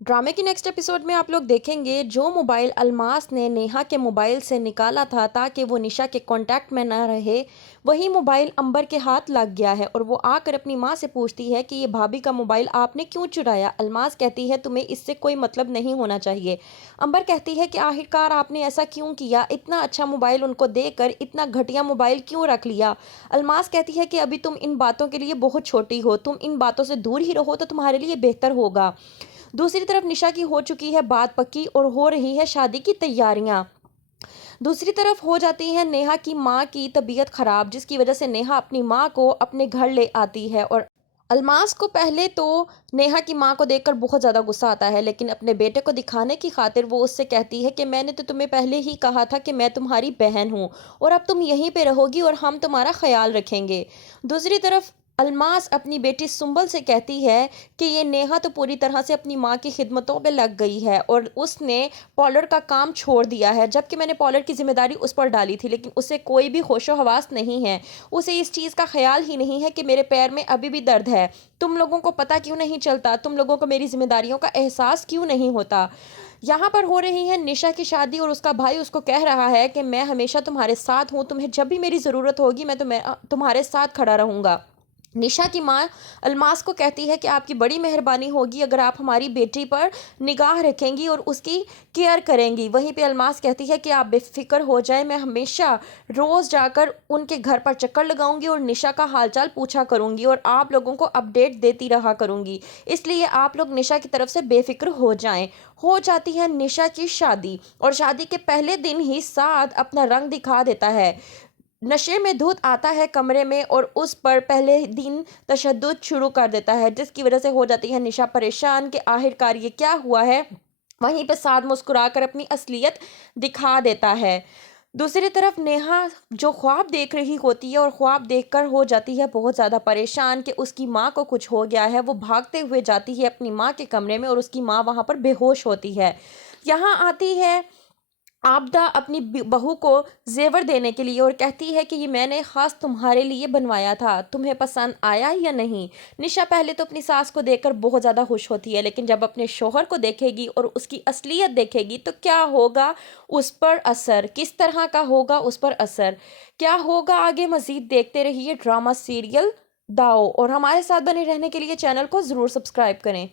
ड्रामे की next episode में आप लोग देखेंगे जो मोबाइल अलमास ने नेहा के मोबाइल से निकाला था ताकि वो निशा के कांटेक्ट में ना रहे, वही मोबाइल अंबर के हाथ लग गया है और वो आकर अपनी माँ से पूछती है कि ये भाभी का मोबाइल आपने क्यों चुराया। अलमास कहती है तुम्हें इससे कोई मतलब नहीं होना चाहिए। अंबर कहती है कि आखिरकार आपने ऐसा क्यों किया, इतना अच्छा मोबाइल उनको देकर इतना घटिया मोबाइल क्यों रख लिया। अलमास कहती है कि अभी तुम इन बातों के लिए बहुत छोटी हो, तुम इन बातों से दूर ही रहो तो तुम्हारे लिए बेहतर होगा। दूसरी तरफ निशा की हो चुकी है बात पक्की और हो रही है शादी की तैयारियां। दूसरी तरफ हो जाती है नेहा की माँ की तबीयत खराब, जिसकी वजह से नेहा अपनी माँ को अपने घर ले आती है और अलमास को पहले तो नेहा की माँ को देखकर बहुत ज़्यादा गुस्सा आता है, लेकिन अपने बेटे को दिखाने की खातिर वो उससे कहती है कि मैंने तो तुम्हें पहले ही कहा था कि मैं तुम्हारी बहन हूँ और अब तुम यहीं पे रहोगी और हम तुम्हारा ख्याल रखेंगे। दूसरी तरफ अलमास अपनी बेटी सुंबल से कहती है कि ये नेहा तो पूरी तरह से अपनी माँ की खिदमतों पे लग गई है और उसने पॉलर का काम छोड़ दिया है, जबकि मैंने पॉलर की जिम्मेदारी उस पर डाली थी, लेकिन उसे कोई भी होशो हवास नहीं है। उसे इस चीज़ का ख्याल ही नहीं है कि मेरे पैर में अभी भी दर्द है। तुम लोगों को पता क्यों नहीं चलता, तुम लोगों को मेरी जिम्मेदारियों का एहसास क्यों नहीं होता। यहाँ पर हो रही है निशा की शादी और उसका भाई उसको कह रहा है कि मैं हमेशा तुम्हारे साथ हूँ, तुम्हें जब भी मेरी ज़रूरत होगी मैं तुम्हारे साथ खड़ा रहूँगा। निशा की माँ अलमास को कहती है कि आपकी बड़ी मेहरबानी होगी अगर आप हमारी बेटी पर निगाह रखेंगी और उसकी केयर करेंगी। वहीं पे अलमास कहती है कि आप बेफिक्र हो जाए, मैं हमेशा रोज़ जाकर उनके घर पर चक्कर लगाऊंगी और निशा का हालचाल पूछा करूंगी और आप लोगों को अपडेट देती रहा करूंगी, इसलिए आप लोग निशा की तरफ से बेफिक्र हो जाएं। हो जाती है निशा की शादी और शादी के पहले दिन ही साद अपना रंग दिखा देता है। नशे में धुत आता है कमरे में और उस पर पहले दिन तशद्दुद शुरू कर देता है, जिसकी वजह से हो जाती है निशा परेशान कि आखिरकार ये क्या हुआ है। वहीं पे साद मुस्कुराकर अपनी असलियत दिखा देता है। दूसरी तरफ नेहा जो ख्वाब देख रही होती है और ख्वाब देखकर हो जाती है बहुत ज़्यादा परेशान कि उसकी माँ को कुछ हो गया है। वो भागते हुए जाती है अपनी माँ के कमरे में और उसकी माँ वहाँ पर बेहोश होती है। यहाँ आती है आपदा अपनी बहू को जेवर देने के लिए और कहती है कि ये मैंने खास तुम्हारे लिए बनवाया था, तुम्हें पसंद आया या नहीं। निशा पहले तो अपनी सास को देखकर बहुत ज़्यादा खुश होती है, लेकिन जब अपने शोहर को देखेगी और उसकी असलियत देखेगी तो क्या होगा उस पर असर, किस तरह का होगा उस पर असर, क्या होगा आगे मज़ीद देखते रहिए ड्रामा सीरियल दाव। और हमारे साथ बने रहने के लिए चैनल को ज़रूर सब्सक्राइब करें।